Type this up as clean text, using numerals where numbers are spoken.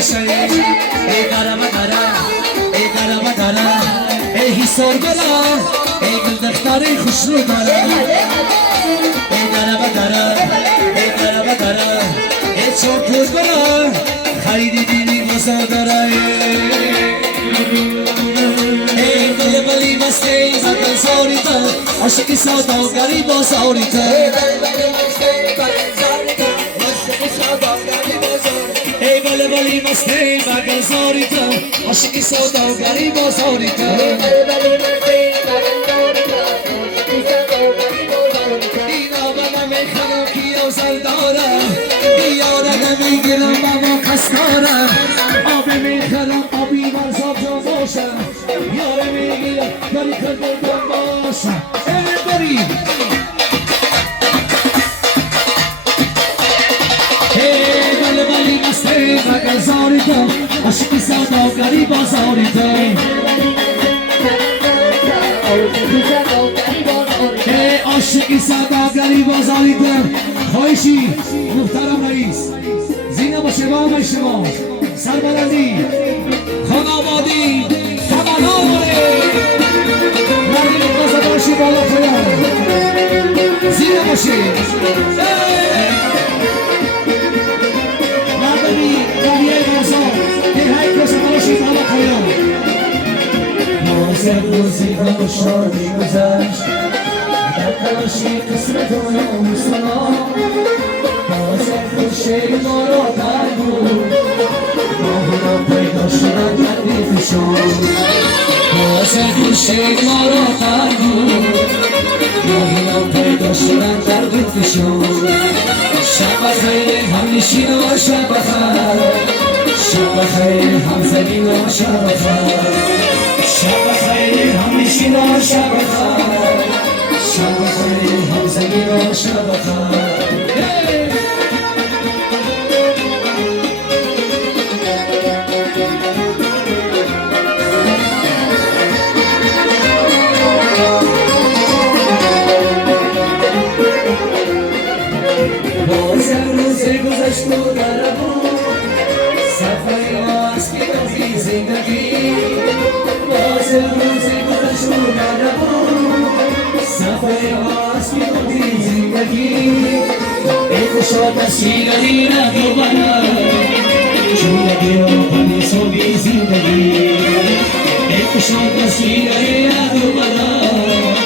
ای قرم ای قرم ای حسار برا ای گل دختری خوش رو دارا ای قرم ای چوکور برا خریدی دیدی بازار دارا ای بلی مستی زدن ساری تا عشقی سوداگری بازاری تا ای بلی مستی بازاری تا عشقی سوداگری بازاری تا اینا بنا میخوام کیو زلدارا یارا نمیگیرم بابا کسکارا آب میخوام آبی مرزاب جا باشه یارا میگیرم داری کردن باشه everybody hey bali مستی بازاری تو عشقی سوداگری بازاری تو عاشقی سوداگری بازاری تو خواهشی محترم رئیس زینه باشه با آقای شما سربلندی خانوادی تمناره مردی بازه باشی بالا پایان زینه باشی مردی دلیه بازا که های بازه باشی بالا پایان موزه روزی و شادی گذشت تلاشی قسمت و ناموسنا بازه خوشه ما را در بود ماهنا پیدا شدن تکلیفشان بازه خوشه ما را در بود ماهنا پیدا شدن تکلیفشان شب خیر هم نشین و شب بخیر شب خیر هم زمین و شب بخیر شب خیر هم نشین و شب بخیر شب خیر هم زمین و شب خیر باز امروز گذشت و در بود صفحه ماست که بازی زندگی باز امروز گذشت و در بود صفحه ماست که بازی زندگی ای خوشا تشیرهی را دوباره چونگی و پنی سوگی زندگی ای خوشا تشیرهی را دوباره